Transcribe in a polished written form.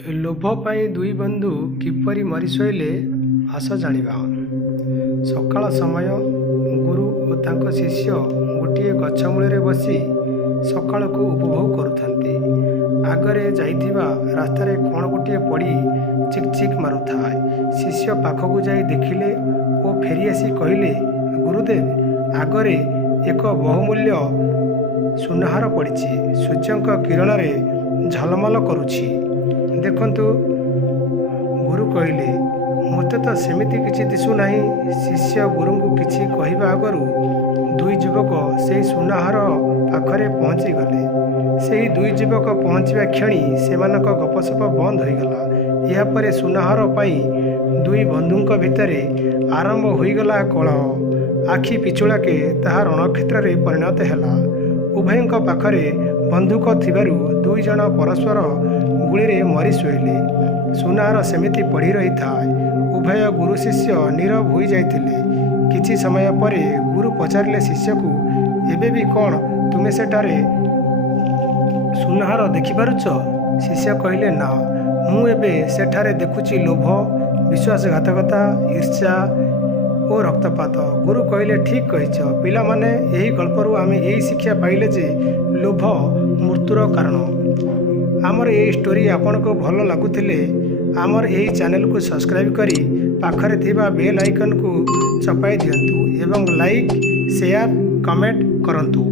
लोभ पाई दुई बंधु किपरि मरी शोइले आस जानिबा। सकाळ समय गुरु और तांको शिष्य गोटे गछ मूल बसी सकाळ को उपभोग करुथांती। आगरे जाइथिबा रास्तारे कौन गोटे पड़ी चिक चिक मारुथाए। शिष्य पाखकु जाई देखिले और फेरी आसी कहिले, गुरुदेव आगरे एक बहुमूल्य सुनाहार पड़िछि, सूर्यंक किरण रे झलमल करुछि, देखंतु। गुरु कहले, मते तो सेमिति किछि दिसु नाही। शिष्य गुरु को किछि कहिबा आगरु दुई युवक से सुनाहार पाखरे पहुँची गले। से दुई युवक पहुँचवा क्षणी सेमानक गपसप बंद होईगला। या परे सुनाहार पाई दुई बंधुंक भितरे आरंभ होईगला कलह। आखि पिछुड़ाके ताहा रणक्षेत्र रे परिणत हैला। उभयंक पाखरे बंधुक थिबारु दुई जण परस्पर गुली रे मरी शोइले। सुनाहार सेमिति पड़ी रही था। उभय गुरु शिष्य नीरव हो जाइथिले। किछि समय परे गुरु पचारिले शिष्य को, एबे भी कौन तुमे सेटारे सुनाहार देखि पारुछ? शिष्य कहिले, ना, मु एबे सेठारे देखुछि लोभ, विश्वासघातकता, ईर्ष्या और रक्तपात। गुरु कहले, ठीक कहिछ पिला माने, एही गल्परू आमे एही शिक्षा पाइले जे लोभ मृत्युर कारण। आमर ये स्टोरी आपन को भल लगुथिले आमर यही चैनल को सब्सक्राइब करी पाखरे थिबा बेल आइकन को चपाई दियंतु एवं लाइक शेयर कमेंट करंतु।